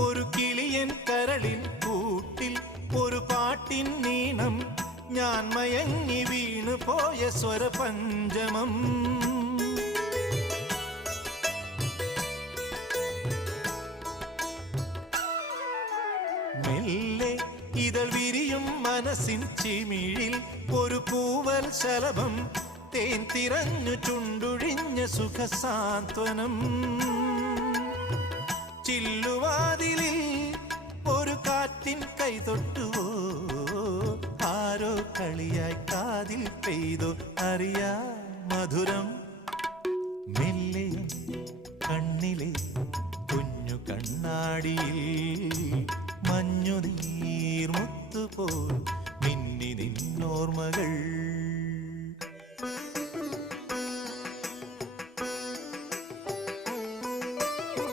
ഒരു കിളിയൻ കരളിൻ കൂട്ടിൽ ഒരു പാട്ടിൻ നീണം ഞാൻ മയങ്ങി വീണു പോയ സ്വരപഞ്ചമം മെല്ലെ ഇതൾ വിരിയും മനസ്സിൻ ചിമിഴിൽ ഒരു പൂവൽ ശലഭം തേൻ തിരഞ്ഞു ചുണ്ടൊഴിഞ്ഞ സുഖസാന്ത്വനം ചില്ലുവാതിലിൽ ഒരു കാറ്റിൻ കൈതൊട്ടുവോ ആരോ കളിയായി കാതിൽ പെയ്തോ അറിയാ മധുരം മെല്ലെ കണ്ണിലെ കുഞ്ഞു കണ്ണാടിയിൽ മഞ്ഞുനീർമുത്തുപോൽ മിന്നി നിന്നോർമ്മകൾ